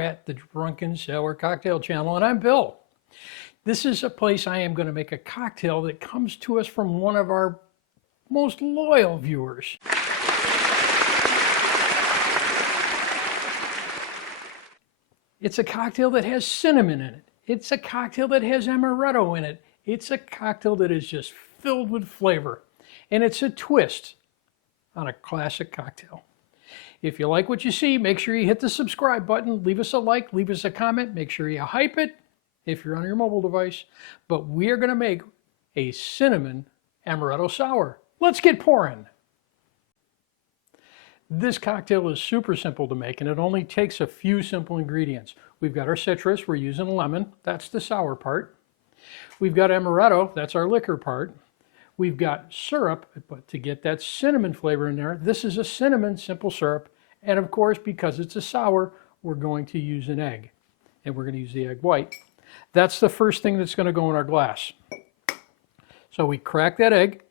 at the Drunken Sailor Cocktail channel, and I'm Bill. This is a place I am going to make a cocktail that comes to us from one of our most loyal viewers. It's a cocktail that has cinnamon in it. It's a cocktail that has amaretto in it. It's a cocktail that is just filled with flavor. And it's a twist on a classic cocktail. If you like what you see, make sure you hit the subscribe button, leave us a like, leave us a comment, make sure you hype it if you're on your mobile device. But we are going to make a Cinnamon Amaretto Sour. let's get pouring. This cocktail is super simple to make, and it only takes a few simple ingredients. We've got our citrus, we're using lemon, that's the sour part. We've got amaretto, that's our liquor part. We've got syrup, but to get that cinnamon flavor in there, this is a cinnamon simple syrup. And of course, because it's a sour, we're going to use an egg. And we're going to use the egg white. That's the first thing that's going to go in our glass. So we crack that egg,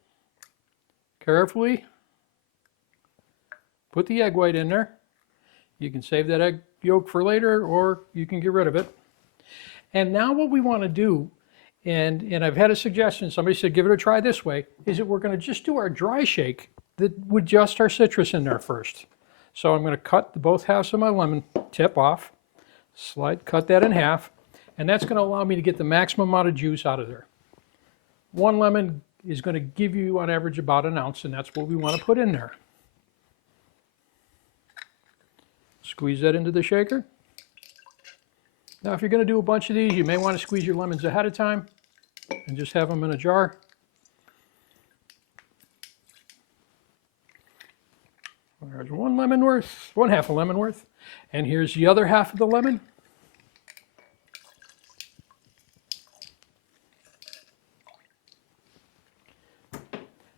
carefully put the egg white in there. You can save that egg yolk for later, or you can get rid of it. And now what we want to do, and I've had a suggestion, somebody said give it a try this way, is that we're going to just do our dry shake with just our citrus in there first. So I'm going to cut both halves of my lemon tip off, cut that in half, and that's going to allow me to get the maximum amount of juice out of there. One lemon is going to give you on average about an ounce, and that's what we want to put in there. Squeeze that into the shaker. Now if you're going to do a bunch of these, you may want to squeeze your lemons ahead of time and just have them in a jar. There's one lemon worth, one half a lemon worth, and here's the other half of the lemon.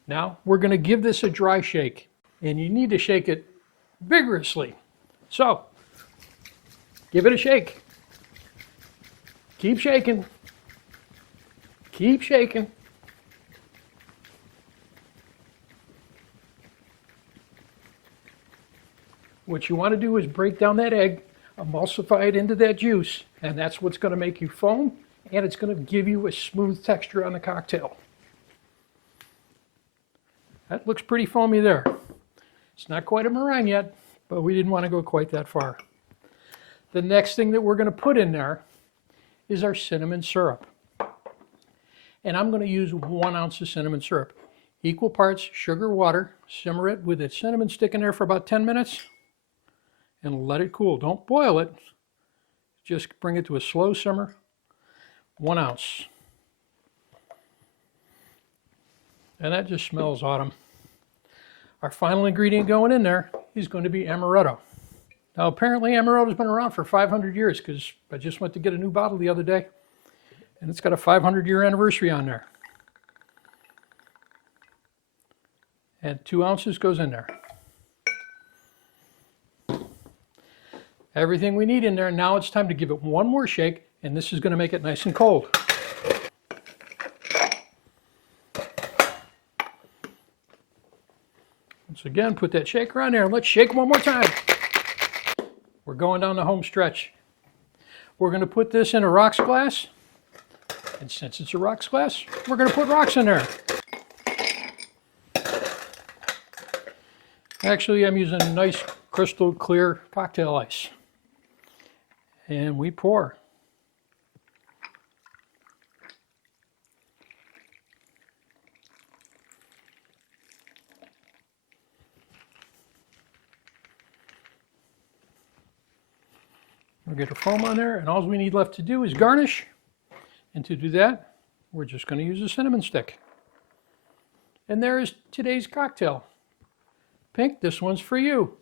Now we're going to give this a dry shake, and you need to shake it vigorously. So give it a shake. Keep shaking. Keep shaking. What you want to do is break down that egg, emulsify it into that juice, and that's what's going to make you foam, and it's going to give you a smooth texture on the cocktail. That looks pretty foamy there. It's not quite a meringue yet, but we didn't want to go quite that far. The next thing that we're going to put in there is our cinnamon syrup. And I'm going to use 1 ounce of cinnamon syrup. Equal parts sugar, water, simmer it with a cinnamon stick in there for about 10 minutes and let it cool. Don't boil it, just bring it to a slow simmer. 1 ounce. And that just smells autumn. Our final ingredient going in there is going to be amaretto. Now apparently amaretto's been around for 500 years because I just went to get a new bottle the other day and it's got a 500-year anniversary on there. And 2 ounces goes in there. Everything we need in there. Now it's time to give it one more shake, and this is going to make it nice and cold. Once again, put that shaker on there and let's shake one more time. We're going down the home stretch. We're going to put this in a rocks glass. And since it's a rocks glass, we're going to put rocks in there. Actually, I'm using nice crystal clear cocktail ice. And we pour. We'll get our foam on there, and all we need left to do is garnish. And to do that, we're just going to use a cinnamon stick. And there is today's cocktail. Pink, this one's for you.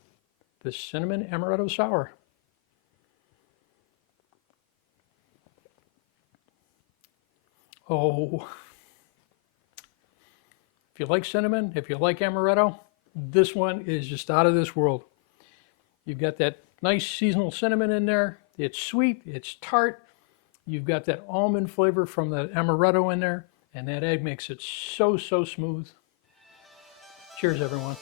The Cinnamon Amaretto Sour. Oh. If you like cinnamon, if you like amaretto, this one is just out of this world. You've got that nice seasonal cinnamon in there. It's sweet, it's tart. You've got that almond flavor from the amaretto in there, and that egg makes it so, so smooth. Cheers, everyone.